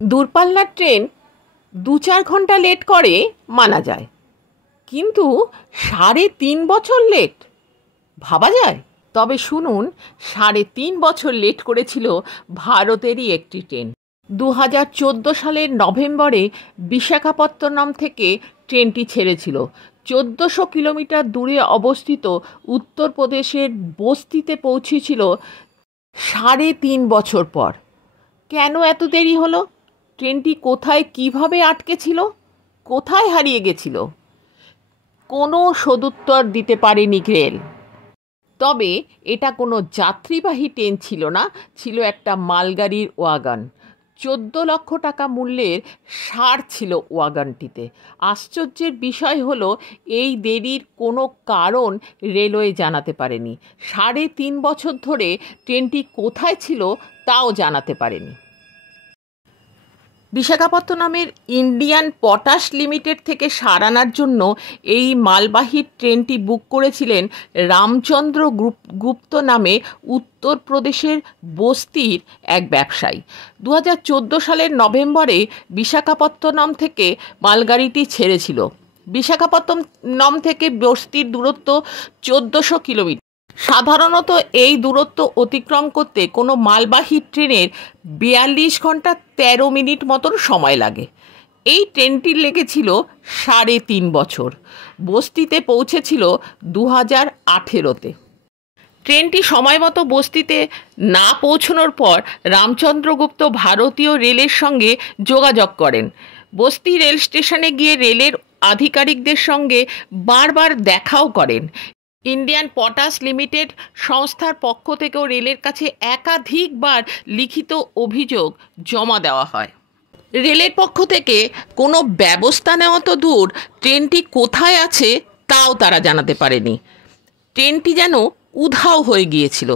দূরপাল্লার ট্রেন ২-৪ ঘন্টা লেট করে মানা যায়, কিন্তু ৩.৫ বছর লেট ভাবা যায়? তবে শুনুন, ৩.৫ বছর লেট করেছিল ভারতেরই একটি ট্রেন। ২০১৪ সালের নভেম্বরে বিশাখাপত্তনম থেকে ট্রেনটি ছেড়েছিল। ১৪০০ কিলোমিটার দূরে অবস্থিত উত্তরপ্রদেশের বস্তিতে পৌঁছেছিল ৩.৫ বছর পর। কেন এত দেরি হলো? ট্রেনটি কোথায় কিভাবে আটকে ছিল? কোথায় হারিয়ে গেছিল? কোনো সদুত্তর দিতে পারেনি রেল। তবে এটা কোনো যাত্রীবাহী ট্রেন ছিল না, ছিল একটা মালগাড়ির ওয়াগন। ১৪ লক্ষ টাকা মূল্যের সার ছিল ওয়াগনটিতে। আশ্চর্যের বিষয় হলো, এই দেরির কোনো কারণ রেলওয়ে জানাতে পারেনি। ৩.৫ বছর ধরে ট্রেনটি কোথায় ছিল তাও জানাতে পারেনি। বিশাখাপত্তনমের ইন্ডিয়ান পটাশ লিমিটেড থেকে সার আনার জন্য এই মালবাহী ট্রেনটি বুক করেছিলেন রামচন্দ্র গুপ্ত নামে উত্তরপ্রদেশের বস্তির এক ব্যবসায়ী। ২০১৪ সালের নভেম্বরে বিশাখাপত্তনম থেকে মালগাড়িটি ছেড়েছিল। বিশাখাপত্তনম থেকে বস্তির দূরত্ব ১৪০০ কিলোমিটার। সাধারণত এই দূরত্ব অতিক্রম করতে কোনো মালবাহী ট্রেনের ৪২ ঘন্টা ১৩ মিনিট মতন সময় লাগে। এই ট্রেনটির লেগেছিল ৩.৫ বছর। বস্তিতে পৌঁছেছিল ২০১৮-তে। ট্রেনটি সময় মতো বস্তিতে না পৌঁছানোর পর রামচন্দ্রগুপ্ত ভারতীয় রেলের সঙ্গে যোগাযোগ করেন। বস্তি রেল স্টেশনে গিয়ে রেলের আধিকারিকদের সঙ্গে বারবার দেখাও করেন। ইন্ডিয়ান পটাশ লিমিটেড সংস্থার পক্ষ থেকেও রেলের কাছে একাধিকবার লিখিত অভিযোগ জমা দেওয়া হয়। রেলের পক্ষ থেকে কোনো ব্যবস্থা নেওয়া তো দূর, ট্রেনটি কোথায় আছে তাও তারা জানাতে পারেনি। ট্রেনটি যেন উধাও হয়ে গিয়েছিল।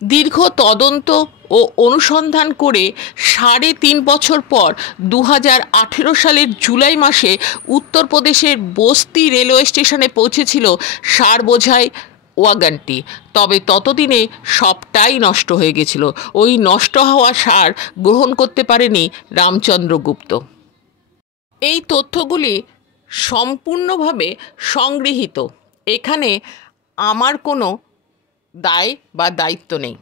দীর্ঘ তদন্ত ও অনুসন্ধান করে ৩.৫ বছর পর ২০১৮ সালের জুলাই মাসে উত্তরপ্রদেশের বস্তি রেলওয়ে স্টেশনে পৌঁছেছিল সার বোঝাই ওয়াগনটি। তবে ততদিনে সবটাই নষ্ট হয়ে গেছিল। ওই নষ্ট হওয়া সার গ্রহণ করতে পারেনি রামচন্দ্রগুপ্ত। এই তথ্যগুলি সম্পূর্ণভাবে সংগৃহীত। এখানে আমার কোনো দায় বা দায়িত্ব নেই।